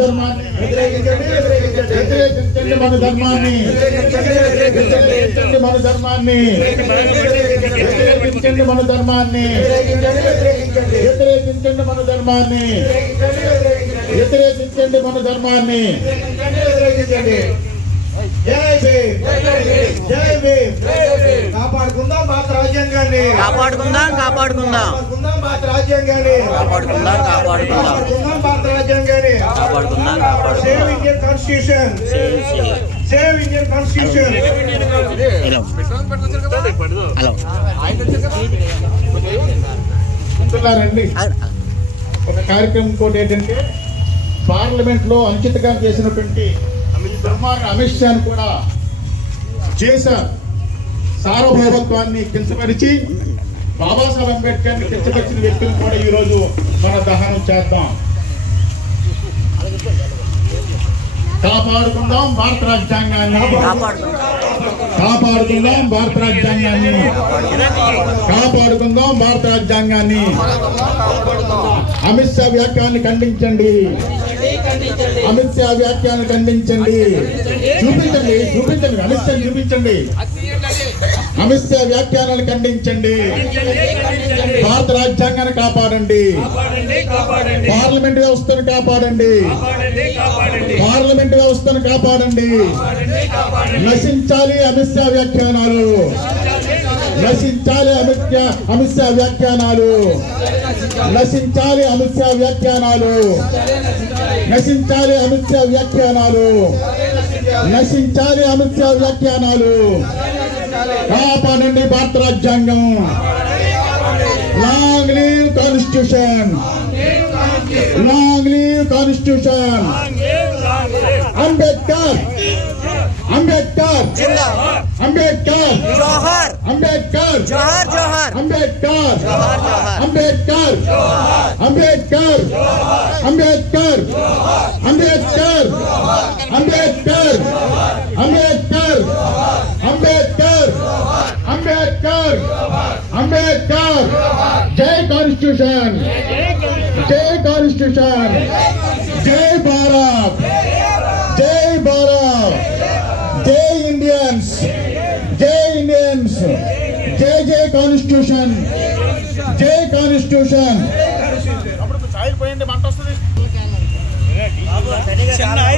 ధర్మాన్ని వ్యతిరేకించండి, మన ధర్మాన్ని వ్యతిరేకించండి, మన ధర్మాన్ని వ్యతిరేకించండి, మన ధర్మాన్ని వ్యతిరేకించండి, మన ధర్మాన్ని వ్యతిరేకించండి, మన ధర్మాన్ని. జై భీమ్, జై భీమ్. కాపాడుకుందాం భారత రాజ్యాంగాన్ని, కాపాడుకుందాం కాపాడుకుందాం భారత రాజ్యాంగాన్ని, కాపాడుకుందాం కాపాడుకుందాం భారత రాజ్యాంగాన్ని, కాపాడుకుందాం కాపాడుకుందాం. Save Indian constitution, save Indian constitution. Hello అంటున్నారండి. ఒక కార్యక్రమం ఇంకోటి ఏంటంటే పార్లమెంట్ లో అంకితగా చేసినటువంటి అమిత్ షాను కూడా చేశారు. సార్వభౌమత్వాన్ని కించపరిచి బాబాసాహెబ్ అంబేద్కర్ ని కించపరిచిన వ్యక్తులు కూడా ఈ రోజు మన దహనం చేద్దాం. కాపాడుకుందాం భారత రాజ్యాంగాన్ని, కాపాడుకుందాం భారత రాజ్యాంగాన్ని, కాపాడుకుందాం భారత రాజ్యాంగాన్ని. అమిత్ షా వ్యాఖ్యాన్ని ఖండించండి, అమిత్ షా వ్యాఖ్యాన్ని ఖండించండి. చూపించండి చూపించండి అమిత్ షా చూపించండి. అమిత్ షా వ్యాఖ్యానాలు ఖండించండి. భారత రాజ్యాంగాన్ని కాపాడండి, పార్లమెంట్ వ్యవస్థను కాపాడండి, పార్లమెంట్ వ్యవస్థను కాపాడండి. నశించాలి అమిత్ షా వ్యాఖ్యానాలు, నశించాలి అమిత్ షా వ్యాఖ్యానాలు, నశించాలి అమిత్ షా వ్యాఖ్యానాలు, నశించాలి అమిత్ షా వ్యాఖ్యానాలు, నశించాలి అమిత్ షా వ్యాఖ్యానాలు. కాపాడండి భారత రాజ్యాంగం. Long live constitution, long live constitution. Ambedkar, Ambedkar, Ambedkar, జోహార్ అంబేద్కర్, జోహార్ జోహార్ అంబేద్కర్, జోహార్ అంబేద్కర్, అంబేద్కర్, అంబేద్కర్, అంబేద్కర్, అంబేద్కర్, అంబేద్కర్, అంబేద్కర్, అంబేద్కర్, అంబేద్కర్. జై కాన్స్టిట్యూషన్, జై కాన్స్టిట్యూషన్, జై భారత్, జై భారత్, జై ఇండియన్స్, జై ఇండియన్స్, జై జై కాన్స్టిట్యూషన్, జై కాన్స్టిట్యూషన్.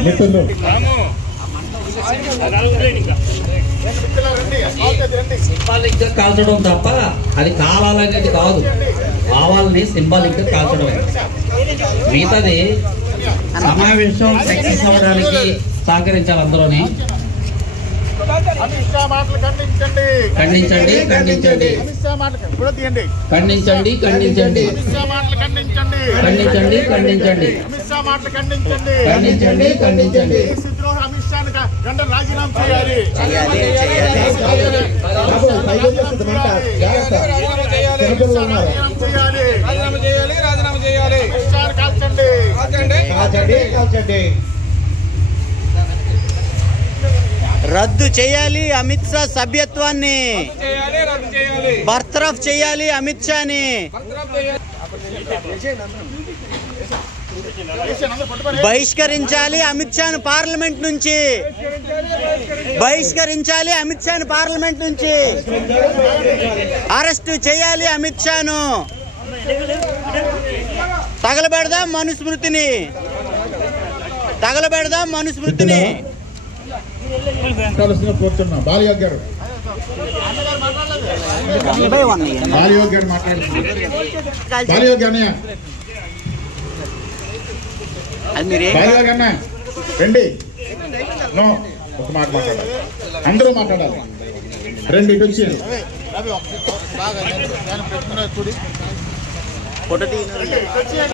మిత్రులు సింబాలిక్ గా కాల్చడం తప్ప అది కావాలనేది కాదు, భావాలని సింబాలిక్ గా కాల్చడం. మిగతాది సమావేశం సక్సెస్ అవ్వడానికి సహకరించాలి అందరూని. అమిత్ షా మాటలు ఖండించండి, ఖండించండి ఖండించండి అమిత్ షా మాటలు కూడా తీయండి, ఖండించండి ఖండించండి అమిత్ షా మాటలు ఖండించండి, ఖండించండి ఖండించండి అమిత్ షా మాటలు ఖండించండి, ఖండించండి ఖండించండి. దేశద్రోహి అమిత్ షాను వెంటనే రాజీనామా చేయాలి, రాజీనామా చేయాలి. అమిత్ షాను కాల్చండి, కాల్చండి, కాల్చండి. రద్దు చేయాలి అమిత్ షా సభ్యత్వాన్ని, బర్తరఫ్ చేయాలి అమిత్ షాని, బహిష్కరించాలి అమిత్ షాను పార్లమెంట్ నుంచి, బహిష్కరించాలి అమిత్ షాను పార్లమెంట్ నుంచి, అరెస్టు చేయాలి అమిత్ షాను. తగలబెడదాం మనుస్మృతిని, తగలబెడదాం మనుస్మృతిని. కూర్చున్నా బాలయోగ్ గారు, బాలయోగ్ గారు మాట్లాడుతున్నారు. బాలయోగ్ అన్నయ్య, బాలయోగ్ అన్న రండి. నో, ఒక మాట మాట్లాడాలి, అందరూ మాట్లాడాలి. రండి ఇటు వచ్చి